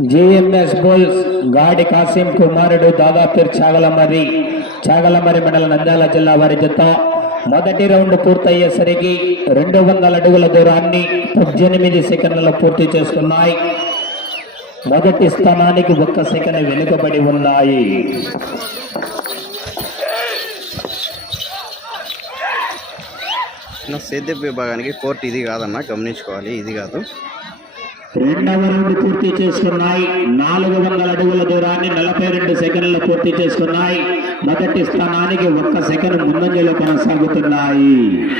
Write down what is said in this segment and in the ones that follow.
GMS bulls గాడి కాసిం కుమారుడు దాదాపీర్ చాగలమర్రి. చాగలమర్రి మండల నంద్యాల జిల్లా వారి జత మొదటి రౌండ్ పూర్తయ్యేసరికి రెండు వందల అడుగుల దూరాన్ని పద్దెనిమిది సెకండ్లలో పూర్తి చేసుకున్నాయి. మొదటి స్థానానికి ఒక్క సెకండ్ వెనుకబడి ఉన్నాయి. నా విభాగానికి కోర్టు ఇది కాదన్న గమనించుకోవాలి ఇది కాదు. రెండవ రౌండ్ పూర్తి చేసుకున్నాయి. నాలుగు వందల అడుగుల దూరాన్ని నలభై రెండు సెకండ్లు పూర్తి చేసుకున్నాయి. మొదటి స్థానానికి ఒక్క సెకండ్ ముందంజలో కొనసాగుతున్నాయి.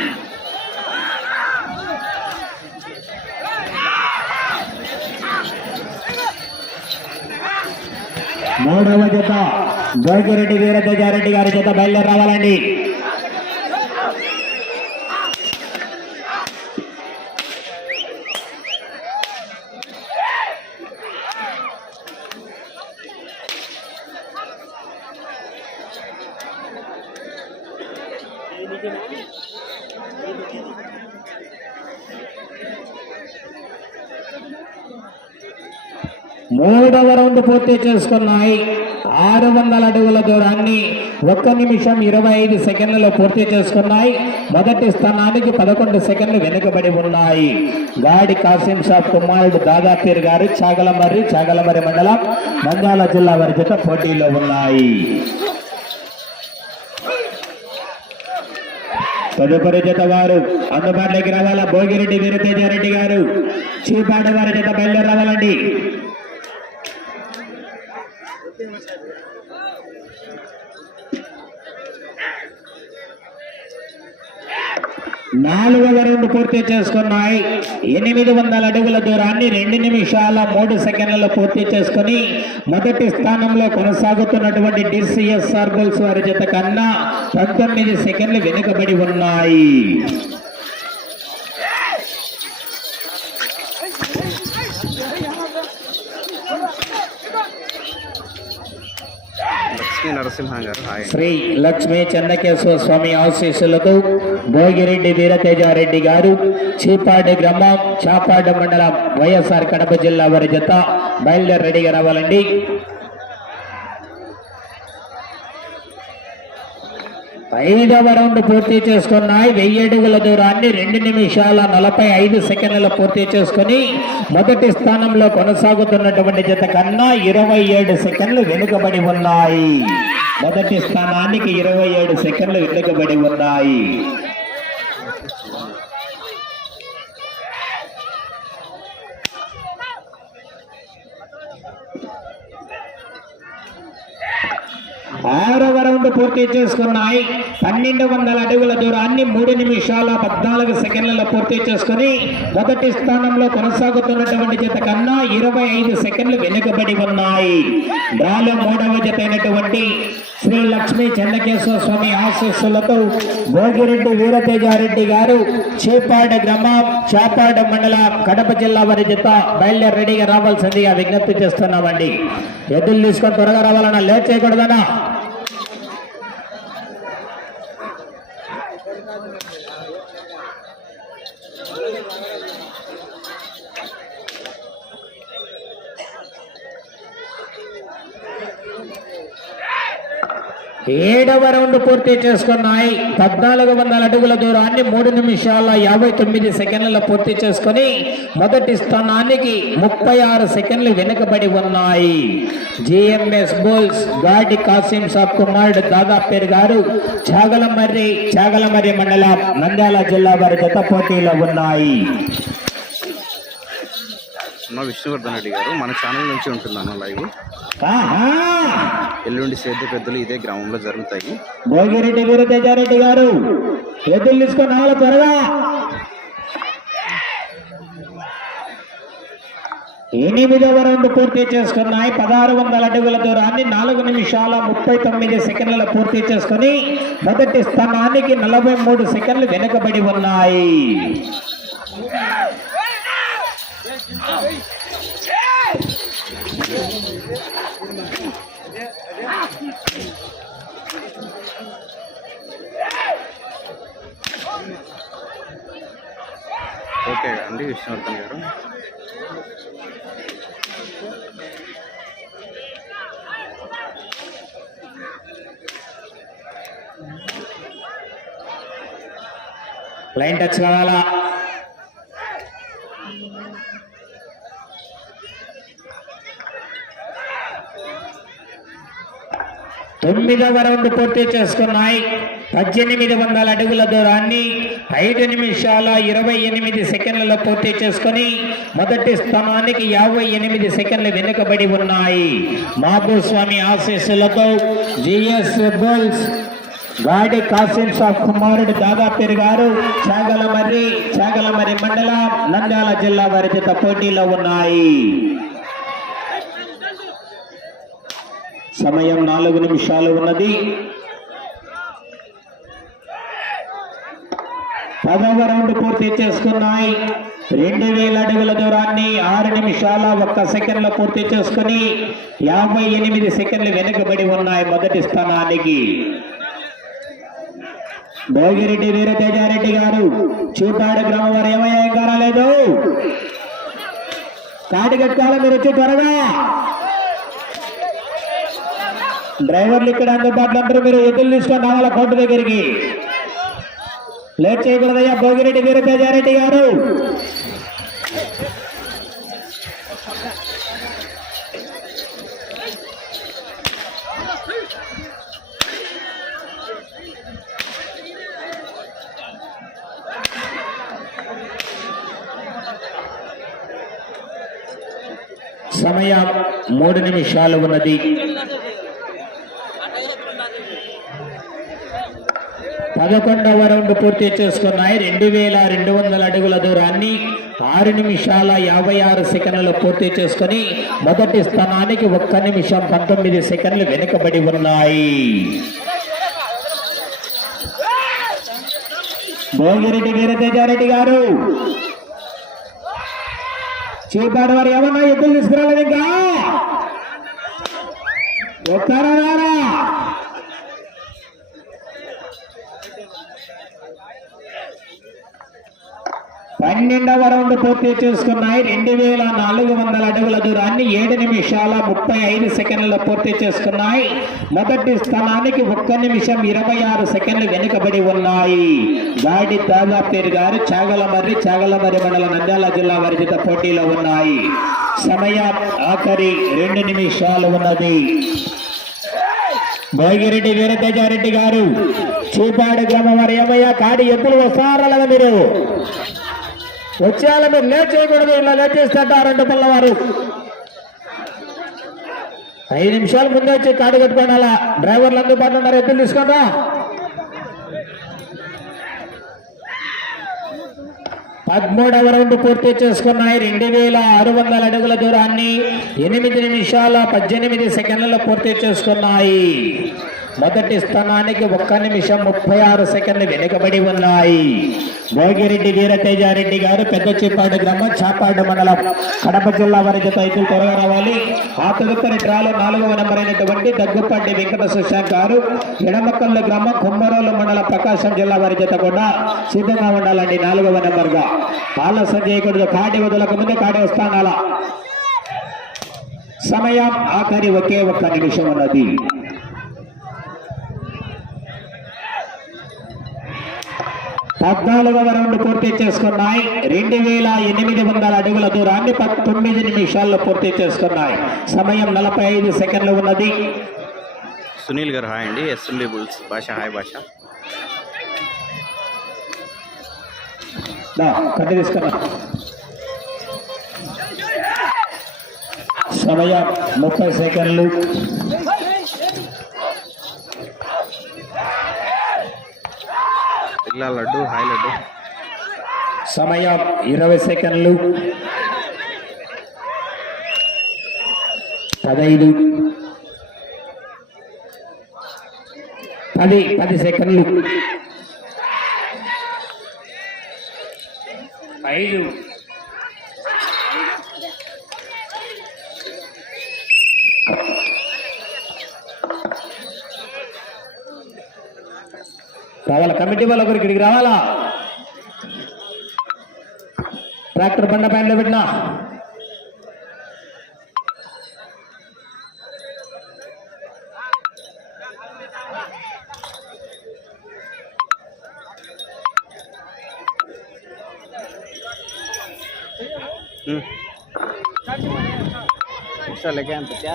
మూడవ జత. భోగిరెడ్డి వీరతేజారెడ్డి గారి జత బయలుదేరి రావాలండి. మూడవ రౌండ్ పూర్తి చేసుకున్నాయి. ఆరు వందల అడుగుల దూరాన్ని ఒక్క నిమిషం ఇరవై ఐదు సెకండ్లలో పూర్తి చేసుకున్నాయి. మొదటి స్థానానికి పదకొండు సెకండ్లు వెనుకబడి ఉన్నాయి. గాడి కాసిం షాప్ కుమారుడు దాదాపీర్ గారు చాగలమర్రి చాగలమర్రి మండలం నంద్యాల జిల్లా వారి జత పోటీలో ఉన్నాయి. తదుపరి జత వారు అందుబాటులోకి రావాలా? భోగిరెడ్డి వీరతేజారెడ్డి గారు. చీపాటి వారి జత బయలుదేరి రావాలండి. నాలుగవ రౌండ్ పూర్తి చేసుకున్నాయి. ఎనిమిది వందల అడుగుల దూరాన్ని రెండు నిమిషాల మూడు సెకండ్లలో పూర్తి చేసుకుని మొదటి స్థానంలో కొనసాగుతున్నటువంటి డిసిఎస్ఆర్ బుల్స్ వారి జత కన్నా పంతొమ్మిది సెకండ్లు వెనుకబడి ఉన్నాయి. లక్ష్మీ నరసింహ గారు. శ్రీ లక్ష్మీ చెన్నకేశ్వర స్వామి ఆశీస్సులతో భోగిరెడ్డి వీరతేజారెడ్డి గారు చీపాడు గ్రామం చాపాడు మండలం వైఎస్ఆర్ కడప జిల్లా వారి జత బయలుదేరి రెడీగా రావాలండి. ఐదవ రౌండ్ పూర్తి చేసుకున్నాయి. వెయ్యి అడుగుల దూరాన్ని రెండు నిమిషాల నలభై ఐదు సెకండ్లు పూర్తి చేసుకుని మొదటి స్థానంలో కొనసాగుతున్నటువంటి జత కన్నా ఇరవై ఏడు సెకండ్లు వెనుకబడి ఉన్నాయి. మొదటి స్థానానికి ఇరవై ఏడు సెకండ్లు వెనుకబడి ఉన్నాయి. ఆరవ రౌండ్ పూర్తి చేసుకున్నాయి. పన్నెండు వందల అడుగుల దూరాన్ని మూడు నిమిషాల పద్నాలుగు సెకండ్లలో పూర్తి చేసుకుని మొదటి స్థానంలో కొనసాగుతున్నటువంటి జత కన్నా ఇరవై ఐదు సెకండ్లు వెనుకబడి ఉన్నాయి. డ్రాలో మూడవ జత అయినటువంటి శ్రీ లక్ష్మీ చెన్నకేశ్వర స్వామి ఆశీస్సులతో భోగిరెడ్డి వీరతేజారెడ్డి గారు చేపాడ గ్రామం చేపాడ మండలం కడప జిల్లా వారి జత బయలుదేరి రెడీగా రావాల్సిందిగా విజ్ఞప్తి చేస్తున్నామండి. ఎద్దులు తీసుకొని త్వరగా రావాలన్నా లేట్ చేయకూడదనా ఏడవ రౌండ్ పూర్తి చేసుకున్నాయి. పద్నాలుగు వందల అడుగుల దూరాన్ని మూడు నిమిషాల యాభై తొమ్మిది సెకండ్లలో పూర్తి చేసుకొని మొదటి స్థానానికి ముప్పై ఆరు సెకండ్లు వెనుకబడి ఉన్నాయి. జిఎంఎస్ బోల్స్ గాడి కాసిం సాబ్ కుమారుడు దాదాపేరు గారు చాగలమర్రి చాగలమర్రి మండలం నంద్యాల జిల్లా వారి జత పోటీలో ఉన్నాయి. అన్న విష్ణువర్ధన్ రెడ్డి గారు మన ఛానల్ నుంచి ఉంటుంది అన్న లైవ్! ఎల్లుండి సేద్య పెద్దలు ఇదే గ్రామంలో జరుగుతాయి. భోగిరెడ్డి వీరతేజారెడ్డి గారు ఎద్దులు తీసుకొని త్వరగా. ఎనిమిదవ రౌండ్ పూర్తి చేసుకున్నాయి. పదహారు వందల అడుగుల దూరాన్ని నాలుగు నిమిషాల ముప్పై తొమ్మిది సెకండ్లలో పూర్తి చేసుకుని మొదటి స్థానానికి నలభై మూడు సెకండ్లు వెనుకబడి ఉన్నాయి. ఓకే అండి విష్ణువర్ధన్ గారు. లైన్ టచ్ కావాలా? తొమ్మిదవ రౌండ్ పూర్తి చేసుకున్నాయి. పద్దెనిమిది వందల అడుగుల దూరాన్ని ఐదు నిమిషాల ఇరవై ఎనిమిది సెకండ్లలో పూర్తి చేసుకుని మొదటి స్థానానికి యాభై ఎనిమిది సెకండ్లు వెనుకబడి ఉన్నాయి. మాధుస్వామి ఆశీస్సులతో జిఎస్ బుల్స్ గాడి కాసిం సాబ్ కుమారుడు దాదాపేరు గారు చాగలమర్రి చాగలమర్రి మండలం నంద్యాల జిల్లా వారి చేత పోటీలో ఉన్నాయి. సమయం నాలుగు నిమిషాలు ఉన్నది. పదవ రౌండ్ పూర్తి చేసుకున్నాయి. రెండు వేల అడుగుల దూరాన్ని ఆరు నిమిషాల ఒక్క సెకండ్లో పూర్తి చేసుకుని యాభై ఎనిమిది సెకండ్లు వెనుకబడి ఉన్నాయి మొదటి స్థానానికి. భోగిరెడ్డి వీరతేజారెడ్డి గారు చూపాడు గ్రామం వారు ఏమయ్యా ఇంకా రాలేదు కాటి కట్టుకోవాలి మీరు వచ్చి త్వరగా. డ్రైవర్లు ఇక్కడ అందుబాటులో అందరూ మీరు ఎదురు తీసుకొని రావాల కోర్టు దగ్గరికి? లేట్ చేయకూడదయ్యా భోగిరెడ్డి వీరతేజారెడ్డి గారు. సమయం మూడు నిమిషాలు ఉన్నది. పదకొండవ రౌండ్ పూర్తి చేసుకున్నాయి. రెండు వేల రెండు వందల అడుగుల దూరాన్ని ఆరు నిమిషాల యాభై ఆరు సెకండ్లు పూర్తి చేసుకుని మొదటి స్థానానికి ఒక్క నిమిషం పంతొమ్మిది సెకండ్లు వెనుకబడి ఉన్నాయి. భోగిరెడ్డి వీరతేజారెడ్డి గారు. చూపాడు వారు ఏమన్నా ఎద్దులు తీసుకురాలేదు ఇంకా వస్తారా రారా పన్నెండవ రౌండ్ పూర్తి చేసుకున్నాయి. రెండు వేల నాలుగు వందల అడుగుల దూరాన్ని ఏడు నిమిషాల ముప్పై ఐదు సెకండ్లలో పూర్తి చేసుకున్నాయి. మొదటి స్థానానికి ఒక్క నిమిషం ఇరవై ఆరు సెకండ్లు వెనుకబడి ఉన్నాయి. గాడి దాదాపేరు గారు చాగలమర్రి చాగలమర్రి మండల నంద్యాల జిల్లా వారి పోటీలో ఉన్నాయి. సమయ ఆఖరి రెండు నిమిషాలు ఉన్నది. భోగిరెడ్డి వీరతేజారెడ్డి గారు చూపాడు గ్రామం వారు ఏమయ్యా కాడి ఎప్పుడు వస్తారా మీరు. వచ్చేయాలి మీరు లేట్ చేయకూడదు ఇలా లేట్ ఆ రెండు పిల్లవారు ఐదు నిమిషాల ముందే వచ్చి కాడు కట్టుకోండి అలా. డ్రైవర్లు అందుబాటులో ఉన్నారు ఎత్తులు తీసుకోండి పదమూడవ రౌండ్ పూర్తి చేసుకున్నాయి రెండు వేల ఆరు వందల అడుగుల దూరాన్ని ఎనిమిది నిమిషాల పద్దెనిమిది సెకండ్లలో పూర్తి చేసుకున్నాయి. మొదటి స్థానానికి ఒక్క నిమిషం ముప్పై ఆరు సెకండ్లు వెనుకబడి ఉన్నాయి. భోగిరెడ్డి వీరతేజారెడ్డి గారు పెద్ద చిప్పాడు గ్రామం చాపాడు మండలం. కడప జిల్లా వారికి జత అయితే త్వరగా రావాలి. ఆ తదుపరి డ్రాలో నాలుగవ నెంబర్ అయినటువంటి దగ్గుపాటి వెంకట సుశాంత్ గారు. ఎడమకల్లు గ్రామం కుమ్మరోలు మండలం ప్రకాశం జిల్లా వారి జత కూడా సిద్ధంగా ఉండాలండి నాలుగవ నెంబర్గా. ఆలస్యం చేయకూడదు కాటి వదలకు ముందే కాటి వస్తానాల. సమయం ఆఖరి ఒకే ఒక్క నిమిషం ఉన్నది. పద్నాలుగవ రౌండ్ పూర్తి చేసుకున్నాయి. రెండు వేల ఎనిమిది వందల అడుగుల దూరాన్ని పంతొమ్మిది నిమిషాల్లో పూర్తి చేసుకున్నాయి. సమయం నలభై ఐదు సెకండ్లు ఉన్నది. సునీల్ గారు హాయ్ అండి. ఎస్ఎంబి బుల్స్ భాష. హాయ్ భాష. కట్టి తీసుకున్నా సమయం ముప్పై సెకండ్లు. పిల్ల లడ్డు హాయ్ లడ్డు. సమయం ఇరవై సెకండ్లు. పదైదు. పది పది సెకండ్లు. ఐదు. రావాలా కమిటీ వాళ్ళు ఒకరికి ఇక్కడికి రావాలా ట్రాక్టర్ బండ ప్యాంట్లో పెట్టినా लेके आए तो क्या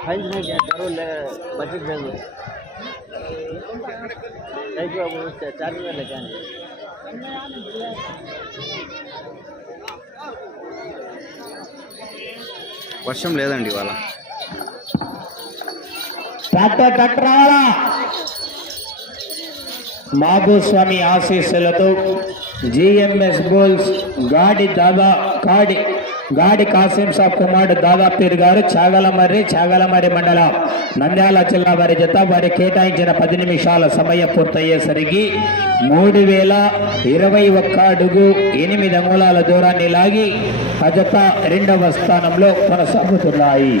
भाई मैं क्या करो ले बजट भेज दो బాబు చార్జింగ్ మీద కానీ. వర్షం లేదండి ఇవాళ. ట్రాక్టర్ ట్రాక్టర్ రావాలా? మాధుస్వామి ఆశీస్సులతో జిఎంఎస్ బోల్స్ గాడి దాదా కాడి గాడి కాసిం సాబ్ కుమార్ దాదాపీర్ గారు చాగలమర్రి చాగలమర్రి మండలం. నంద్యాల జిల్లా వారి జత వారి కేటాయించిన పది నిమిషాల సమయం పూర్తయ్యేసరికి మూడు వేల ఇరవై ఒక్క అడుగు ఎనిమిది అంగుళాల దూరాన్ని లాగి ఆ జత రెండవ స్థానంలో కొనసాగుతున్నాయి.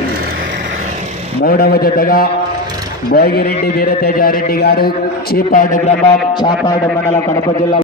మూడవ జతగా భోగిరెడ్డి వీరతేజారెడ్డి గారు చీపాడు గ్రామం చాపాడు మండలం కడప జిల్లా